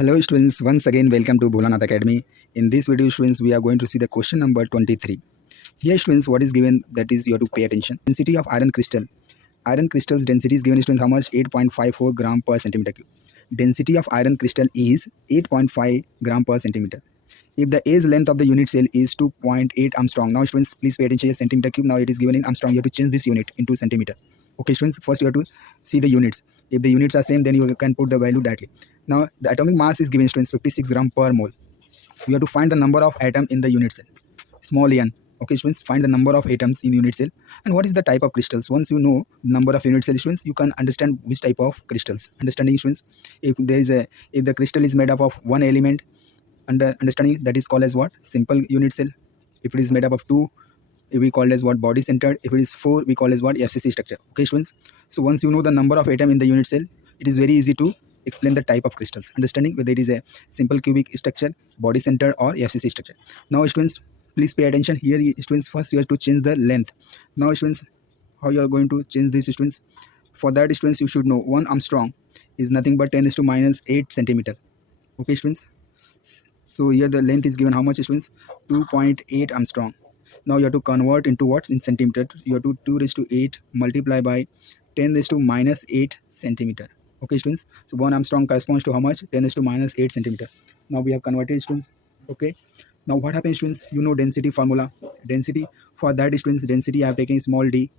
Hello students, once again welcome to BholanathAcademy. In this video students, we are going to see the question number 23. Here students, what is given, that is you have to pay attention. Density of iron crystal. Iron crystal's density is given students how much? 8.54 gram per centimeter cube. Density of iron crystal is 8.5 gram per centimeter. If the edge length of the unit cell is 2.8 Armstrong. Now students, please pay attention. Centimeter cube, now it is given in Armstrong. You have to change this unit into centimeter. Okay students, first you have to see the units. If the units are same, then you can put the value directly. Now the atomic mass is given students 56 gram per mole. You have to find the number of atom in the unit cell, small n. Okay students, find the number of atoms in unit cell and what is the type of crystals. Once you know number of unit cell students, you can understand which type of crystals. Understanding students, if the crystal is made up of one element, understanding that is called as what? Simple unit cell. If it is made up of two, we call as what? Body centered. If it is four, we call as what? FCC structure. Okay students, so once you know the number of atom in the unit cell, it is very easy to explain the type of crystals, understanding whether it is a simple cubic structure, body centered, or FCC structure. Now students, please pay attention here. Students, first you have to change the length. Now students, how you are going to change this students? For that students, you should know 1 Armstrong is nothing but 10 is to minus 8 centimeter. Okay students, so here the length is given how much students? 2.8 Armstrong. Now you have to convert into what? In centimeter. You have to 2 raised to 8 multiply by 10 raised to minus 8 centimeter. Okay students, so 1 Armstrong corresponds to how much? 10 raised to minus 8 centimeter. Now we have converted students. Okay, now what happens students? You know density formula. Density, for that students, density I have taken small d.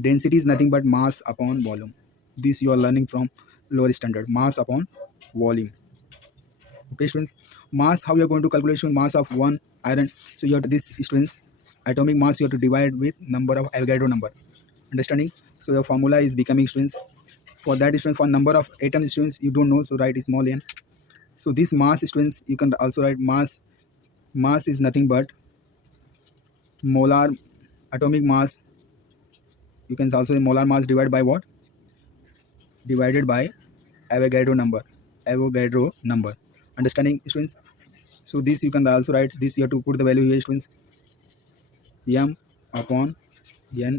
Density is nothing but mass upon volume. This you are learning from lower standard. Mass upon volume. Okay students, mass, how you are going to calculate mass of one iron? So you have to, this students, atomic mass you have to divide with number of Avogadro number. Understanding, so your formula is becoming students, for that students, for number of atoms students you don't know, so write small n. So this mass students, you can also write mass is nothing but molar atomic mass. You can also say molar mass divided by what? Divided by Avogadro number. Understanding students, so this you can also write this, you have to put the value here students, m upon na.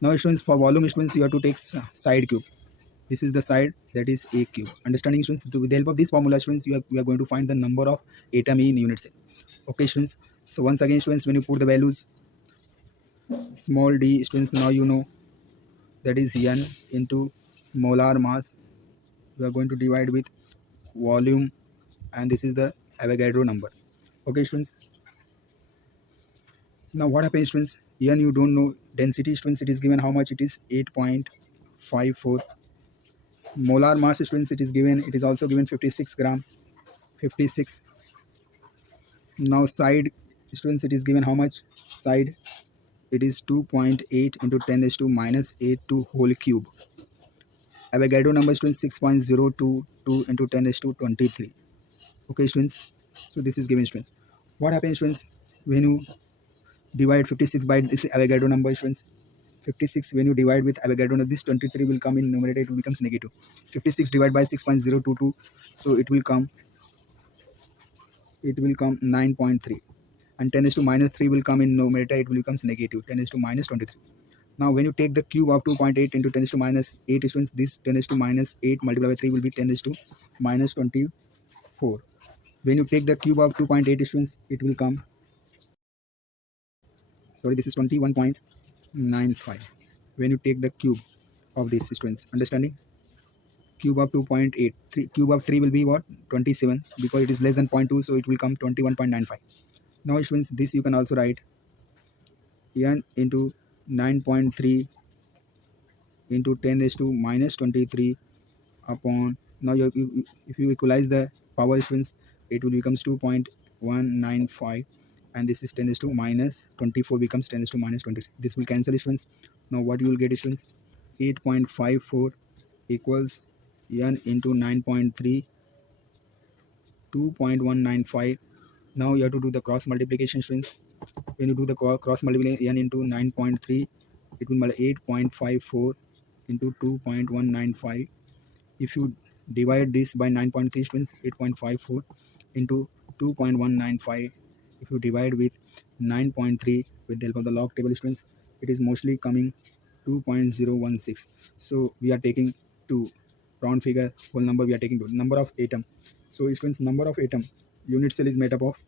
Now students, for volume students, you have to take side cube. This is the side, that is a cube. Understanding students, so with the help of this formula students, we are going to find the number of atom in unit cell. Okay students, so once again students, when you put the values small d students, now you know that is n into molar mass. We are going to divide with volume, and this is the Avogadro number. Okay students, now what happens students? N you don't know. Density students, it is given how much? It is 8.54. Molar mass students, it is given, it is also given 56 gram. 56. Now side students, it is given how much? Side, it is 2.8 into 10 raised to minus 8 to whole cube. Avogadro number students, 6.022 into 10 raised to 23. Okay students, so this is given students. What happens students when you divide 56 by this Avogadro number students? 56, when you divide with Avogadro number, this 23 will come in numerator, it becomes negative. 56 divided by 6.022, so it will come 9.3, and 10 is to minus 3 will come in numerator, it will becomes negative. 10 is to minus 23. Now when you take the cube of 2.8 into 10 is to minus 8 students, this 10 is to minus 8 multiplied by 3 will be 10 is to minus 24. When you take the cube of 2.8 students, it will come, sorry, this is 21.95. when you take the cube of these students, understanding, cube of 2.8, cube of 3 will be what? 27, because it is less than 0.2, so it will come 21.95. Now students, this you can also write n into 9.3 into 10 raised to minus 23 upon, now if you equalize the power students, it will becomes 2.195, and this is 10 raised to minus 24 becomes 10 raised to minus 20. This will cancel students. Now what you will get students? 8.54 equals n into 9.3, 2.195. Now you have to do the cross multiplication students. When you do the cross multiplication, n into 9.3, it will be 8.54 into 2.195. If you divide this by 9.3 students, 8.54 into 2.195, if you divide with 9.3 with the help of the log table students, it is mostly coming 2.016. So we are taking 2. round figure, whole number we are taking to number of atom. So students, number of atom, unit cell is made up of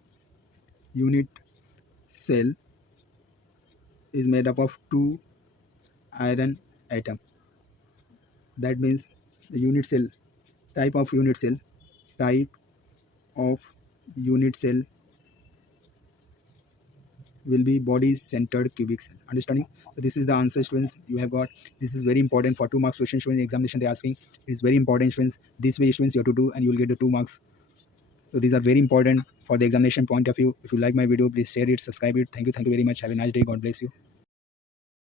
unit cell is made up of 2 iron atom. That means the unit cell, type of unit cell, type of unit cell will be body centered cubic cell. Understanding? So this is the answer, students. You have got. This is very important for 2 marks question. Students, examination they are asking. It is very important, students. This way, students, you have to do, and you will get the 2 marks. So these are very important for the examination point of view. If you like my video, please share it, subscribe it. Thank you very much. Have a nice day. God bless you.